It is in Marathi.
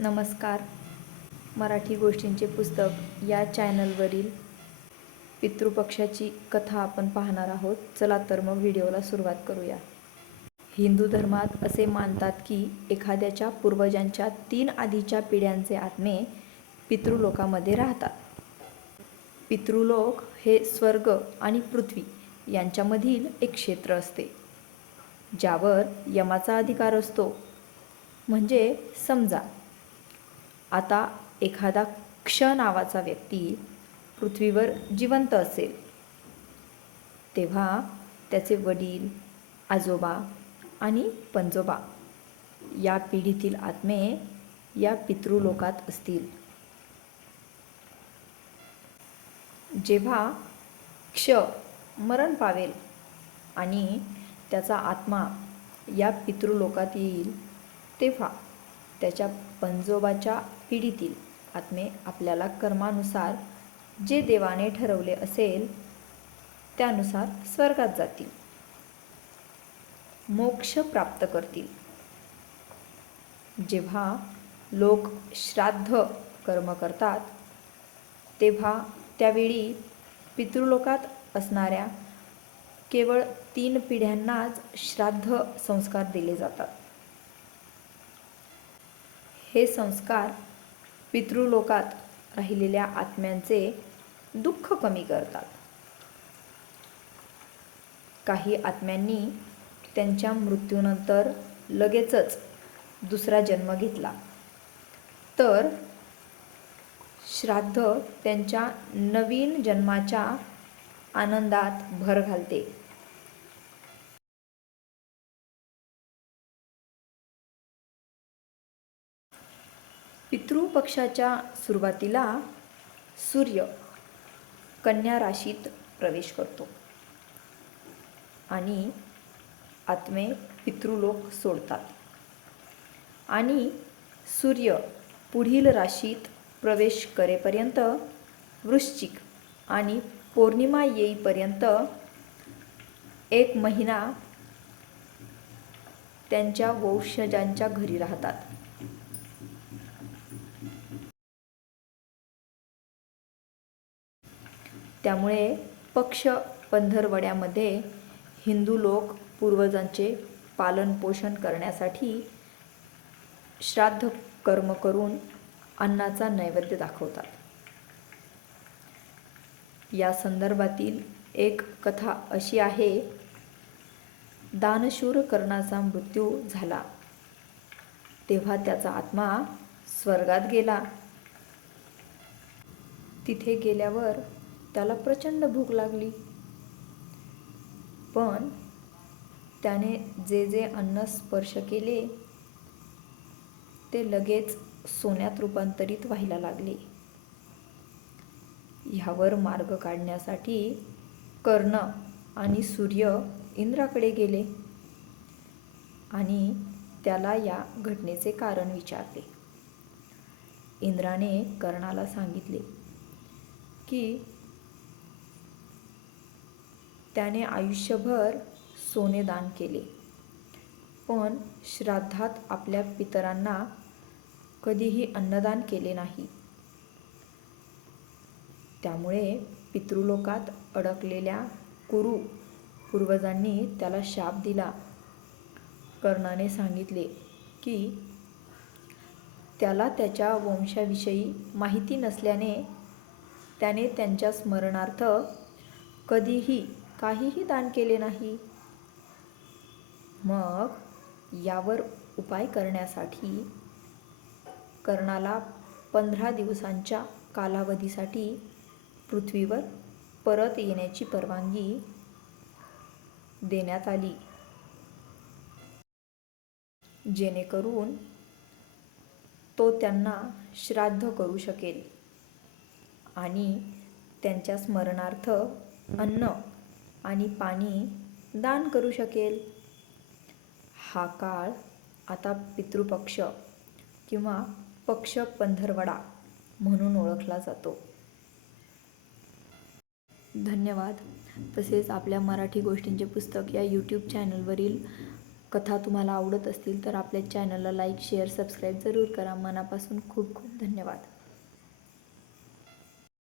नमस्कार. मराठी गोष्टींचे पुस्तक या चॅनलवरील पितृपक्षाची कथा आपण पाहणार आहोत. चला तर मग व्हिडिओला सुरुवात करूया. हिंदू धर्मात असे मानतात की एखाद्याच्या पूर्वजांच्या तीन आधीच्या पिढ्यांचे आत्मे पितृलोकामध्ये राहतात. पितृलोक हे स्वर्ग आणि पृथ्वी यांच्यामधील एक क्षेत्र असते ज्यावर यमाचा अधिकार असतो. म्हणजे समजा आता एखादा क्ष नावाचा व्यक्ती पृथ्वीवर जिवंत असेल. तेव्हा त्याचे वडील आजोबा आणि पंजोबा या पिढीतील आत्मे या पितृलोकात असतील. जेव्हा क्ष मरण पावेल आणि त्याचा आत्मा या पितृलोकात येईल तेव्हा त्याच्या पंजोबाच्या पिढीतील आत्मे आपल्याला कर्मानुसार जे देवाने ठरवले असेल त्यानुसार स्वर्गात जातील. मोक्ष प्राप्त करतील. जेव्हा लोक श्राद्ध कर्म करतात तेव्हा त्यावेळी पितृलोकात असणाऱ्या केवळ तीन पिढ्यांनाच श्राद्ध संस्कार दिले जातात. हे संस्कार पितृलोकात राहिलेल्या आत्म्यांचे दुःख कमी करतात. काही आत्म्यांनी त्यांच्या मृत्यूनंतर लगेचच दुसरा जन्म घेतला. तर श्राद्ध त्यांच्या नवीन जन्माच्या आनंदात भर घालते. पितृपक्षाच्या सुरुवातीला सूर्य कन्या राशीत प्रवेश करतो. आणि आत्मे पितृलोक सोडतात. आणि सूर्य पुढील राशीत प्रवेश करेपर्यंत वृश्चिक आणि पौर्णिमा येईपर्यंत एक महिना त्यांच्या वंशजांच्या घरी राहतात. त्यामुळे पक्ष पंधरवड्यामध्ये हिंदू लोक पूर्वजांचे पालनपोषण करण्यासाठी श्राद्ध कर्म करून अन्नाचा नैवेद्य दाखवतात. या संदर्भातील एक कथा अशी आहे दानशूर कर्णाचा मृत्यू झाला. तेव्हा त्याचा आत्मा स्वर्गात गेला. तिथे गेल्यावर त्याला प्रचंड भूक लागली. पण त्याने जे जे अन्न स्पर्श केले ते लगेच सोन्यात रूपांतरित व्हायला लागले. ह्यावर मार्ग काढण्यासाठी कर्ण आणि सूर्य इंद्राकडे गेले आणि त्याला या घटनेचे कारण विचारले. इंद्राने कर्णाला सांगितले की त्याने आयुष्यभर सोने दान केले. पण श्राद्धात आपल्या पितरांना कधीही अन्नदान केले नाही. त्यामुळे पितृलोकात अडकलेल्या कुरु पूर्वजांनी त्याला शाप दिला. कर्णाने सांगितले की त्याला त्याच्या वंशाविषयी माहिती नसल्याने त्याने त्यांच्या स्मरणार्थ कधीही काहीही दान केले नाही. मग यावर उपाय करण्यासाठी कर्णाला पंधरा दिवसांच्या कालावधीसाठी पृथ्वीवर परत येण्याची परवानगी देण्यात आली. जेणेकरून तो त्यांना श्राद्ध करू शकेल आणि त्यांच्या स्मरणार्थ अन्न आणि पाणी दान करू शकेल. हा काळ आता पितृपक्ष किंवा पक्ष पंधरवडा म्हणून ओळखला जातो. धन्यवाद. तसेच आपल्या मराठी गोष्टींचे पुस्तक या यूट्यूब चॅनलवरील कथा तुम्हाला आवडत असतील तर आपल्या चॅनलला लाईक शेअर सबस्क्राईब जरूर करा. मनापासून खूप खूप धन्यवाद.